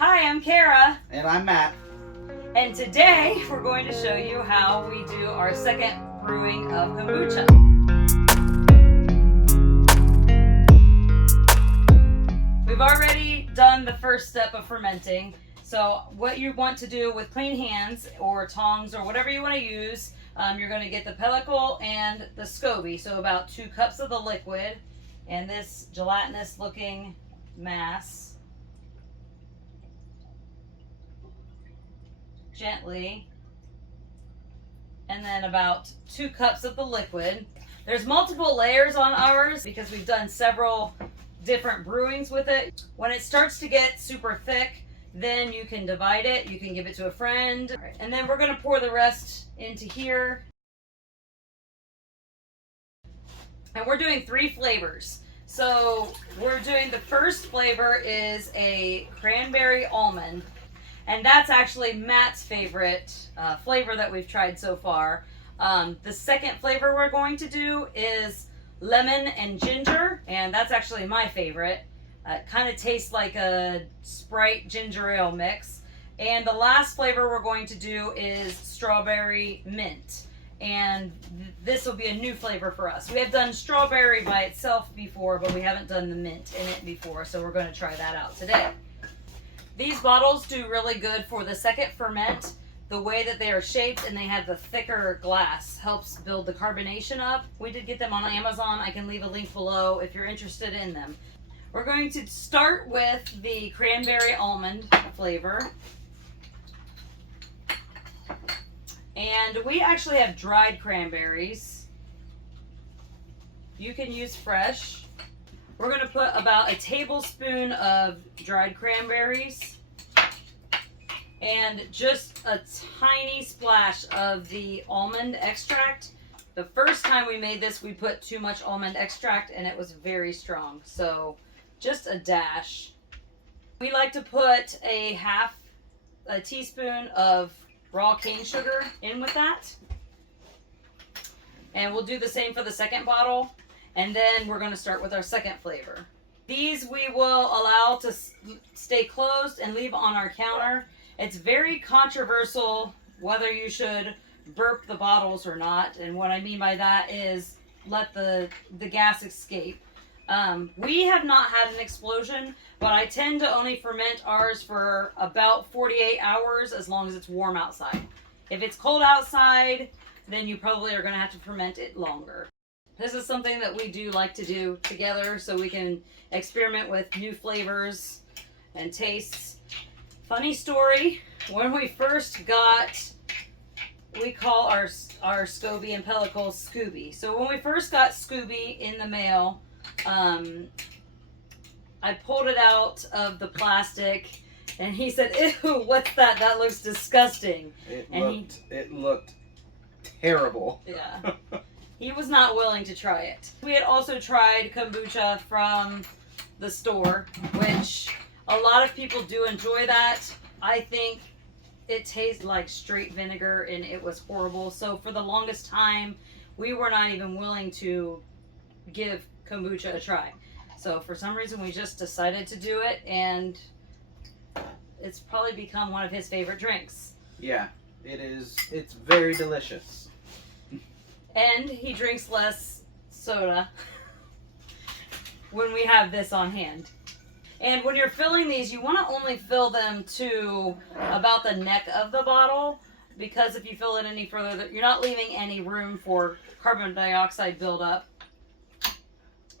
Hi, I'm Kara. And I'm Matt. And today we're going to show you how we do our second brewing of kombucha. We've already done the first step of fermenting. So what you want to do with clean hands or tongs or whatever you want to use, you're going to get the Pellicle and the Scoby. So about 2 cups of the liquid and this gelatinous looking mass. Gently, and then about 2 cups of the liquid. There's multiple layers on ours because we've done several different brewings with it. When it starts to get super thick, then you can divide it, you can give it to a friend. Right, and then we're going to pour the rest into here. And we're doing 3 flavors. So we're doing, the first flavor is a Cranberry Almond. And that's actually Matt's favorite flavor that we've tried so far. The second flavor we're going to do is lemon and ginger, and that's actually my favorite. It kind of tastes like a Sprite ginger ale mix. And the last flavor we're going to do is strawberry mint. And this will be a new flavor for us. We have done strawberry by itself before, but we haven't done the mint in it before, so we're going to try that out today. These bottles do really good for the second ferment. The way that they are shaped and they have the thicker glass helps build the carbonation up. We did get them on Amazon. I can leave a link below if you're interested in them. We're going to start with the Cranberry Almond flavor. And we actually have dried cranberries. You can use fresh. We're going to put about a tablespoon of dried cranberries and just a tiny splash of the almond extract. The first time we made this, we put too much almond extract and it was very strong. So just a dash. We like to put a teaspoon of raw cane sugar in with that. And we'll do the same for the second bottle. And then we're going to start with our second flavor. These we will allow to stay closed and leave on our counter. It's very controversial whether you should burp the bottles or not. And what I mean by that is let the gas escape. We have not had an explosion, but I tend to only ferment ours for about 48 hours as long as it's warm outside. If it's cold outside, then you probably are going to have to ferment it longer. This is something that we do like to do together so we can experiment with new flavors and tastes. Funny story, when we first got, we call our Scoby and Pellicle Scooby. So when we first got Scooby in the mail, I pulled it out of the plastic and he said, "Ew, what's that? That looks disgusting." It looked terrible. Yeah. He was not willing to try it. We had also tried kombucha from the store, which a lot of people do enjoy that. I think it tastes like straight vinegar and it was horrible. So for the longest time, we were not even willing to give kombucha a try. So for some reason, we just decided to do it, and it's probably become one of his favorite drinks. Yeah, it is. It's very delicious. And he drinks less soda when we have this on hand. And when you're filling these, you want to only fill them to about the neck of the bottle, because if you fill it any further, you're not leaving any room for carbon dioxide buildup.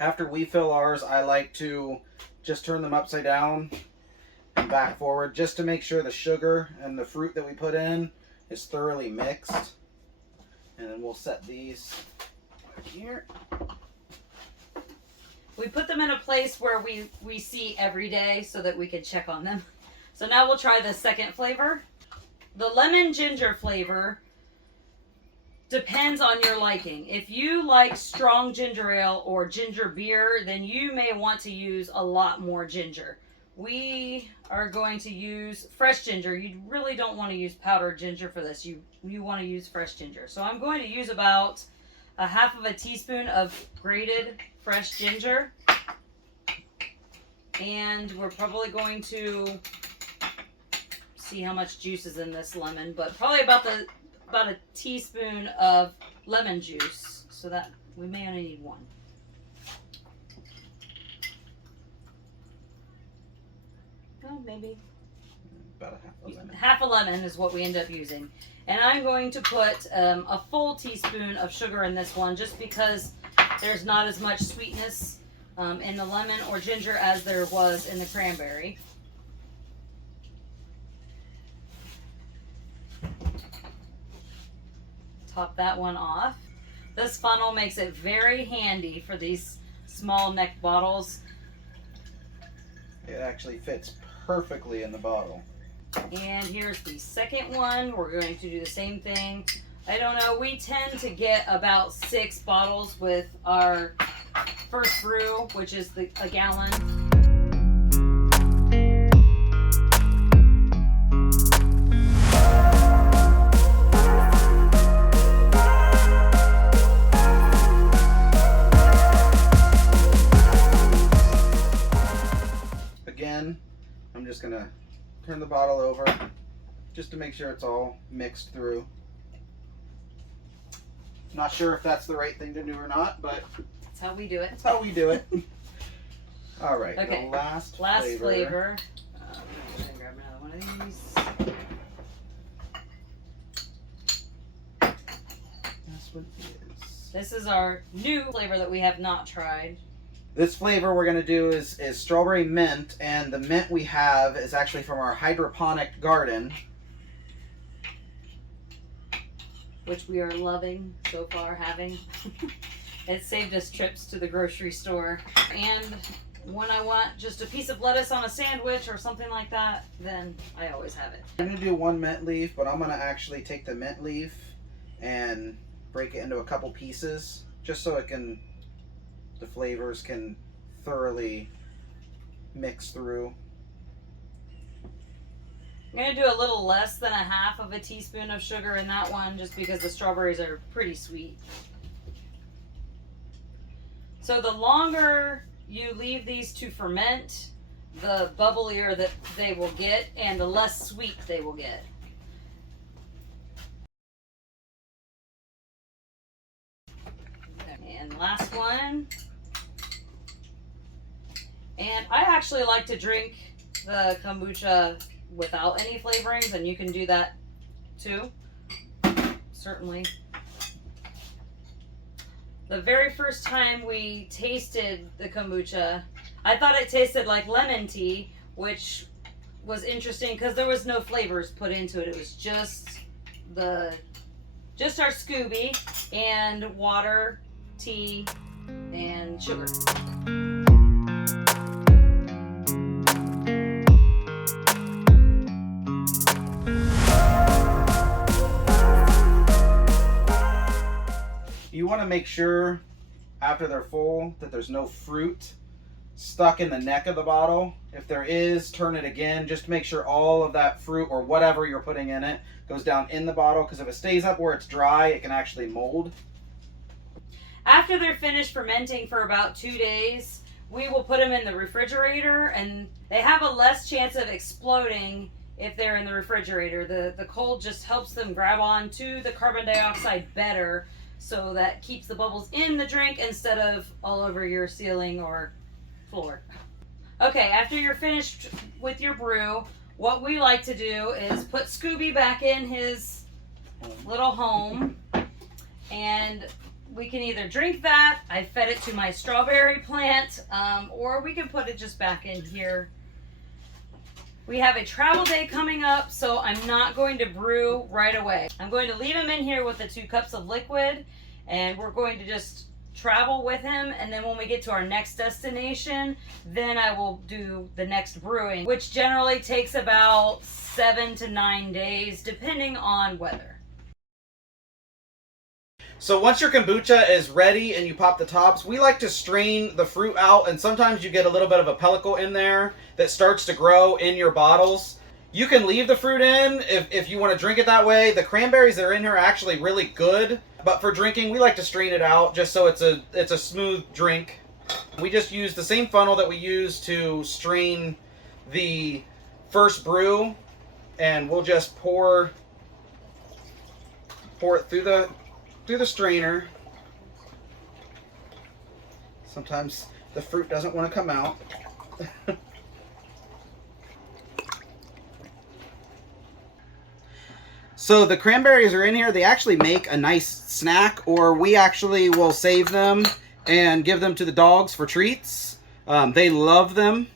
After we fill ours, I like to just turn them upside down and back forward just to make sure the sugar and the fruit that we put in is thoroughly mixed. And then we'll set these here. We put them in a place where we see every day so that we can check on them. So now we'll try the second flavor. The lemon ginger flavor depends on your liking. If you like strong ginger ale or ginger beer, then you may want to use a lot more ginger. We are going to use fresh ginger. You really don't want to use powdered ginger for this. You want to use fresh ginger. So I'm going to use about a half of a teaspoon of grated fresh ginger. And we're probably going to see how much juice is in this lemon, but probably about a teaspoon of lemon juice, so that we may only need one. Well, maybe About a half a lemon. half a lemon is what we end up using. And I'm going to put a full teaspoon of sugar in this one, just because there's not as much sweetness in the lemon or ginger as there was in the cranberry. Top that one off. This funnel makes it very handy for these small neck bottles. It actually fits perfectly in the bottle. And here's the second one. We're going to do the same thing. I don't know, we tend to get about 6 bottles with our first brew, which is a gallon. Again, I'm just gonna turn the bottle over just to make sure it's all mixed through. Not sure if that's the right thing to do or not, but That's how we do it. that's how we do it. All right, Okay, the last flavor. I'm gonna grab another one of these. That's what it is. This is our new flavor that we have not tried. This flavor we're gonna do is strawberry mint, and the mint we have is actually from our hydroponic garden. Which we are loving so far having. It saved us trips to the grocery store. And when I want just a piece of lettuce on a sandwich or something like that, then I always have it. I'm gonna do 1 mint leaf, but I'm gonna actually take the mint leaf and break it into a couple pieces, just so the flavors can thoroughly mix through. I'm going to do a little less than a half of a teaspoon of sugar in that one, just because the strawberries are pretty sweet. So the longer you leave these to ferment, the bubblier that they will get and the less sweet they will get. And last one. And I actually like to drink the kombucha without any flavorings, and you can do that too, certainly. The very first time we tasted the kombucha, I thought it tasted like lemon tea, which was interesting because there was no flavors put into it. It was just our Scooby and water, tea, and sugar. You want to make sure after they're full that there's no fruit stuck in the neck of the bottle. If there is, turn it again, just to make sure all of that fruit or whatever you're putting in it goes down in the bottle, because if it stays up where it's dry, it can actually mold. After they're finished fermenting for about 2 days, we will put them in the refrigerator, and they have a less chance of exploding if they're in the refrigerator. The cold just helps them grab on to the carbon dioxide better, so that keeps the bubbles in the drink instead of all over your ceiling or floor. Okay, after you're finished with your brew, what we like to do is put Scooby back in his little home, and we can either drink that, I fed it to my strawberry plant, or we can put it just back in here. We have a travel day coming up, so I'm not going to brew right away. I'm going to leave him in here with the 2 cups of liquid, and we're going to just travel with him, and then when we get to our next destination, then I will do the next brewing, which generally takes about 7 to 9 days, depending on weather. So once your kombucha is ready and you pop the tops, we like to strain the fruit out, and sometimes you get a little bit of a pellicle in there that starts to grow in your bottles. You can leave the fruit in if you want to drink it that way. The cranberries that are in here are actually really good, but for drinking, we like to strain it out just so it's a smooth drink. We just use the same funnel that we use to strain the first brew, and we'll just pour it through the strainer. Sometimes the fruit doesn't want to come out. So the cranberries are in here. They actually make a nice snack, or we actually will save them and give them to the dogs for treats. They love them.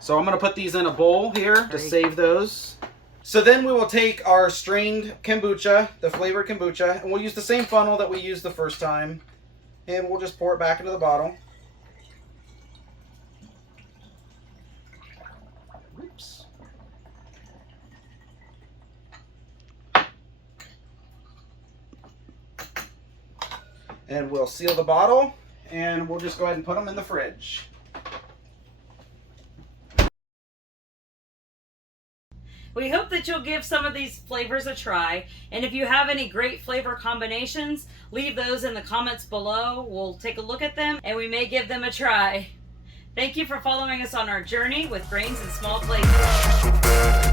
So I'm going to put these in a bowl here to save those. So then we will take our strained kombucha, the flavored kombucha, and we'll use the same funnel that we used the first time. And we'll just pour it back into the bottle. Oops. And we'll seal the bottle, and we'll just go ahead and put them in the fridge. We hope that you'll give some of these flavors a try, and if you have any great flavor combinations, leave those in the comments below. We'll take a look at them, and we may give them a try. Thank you for following us on our journey with Grains in Small Places.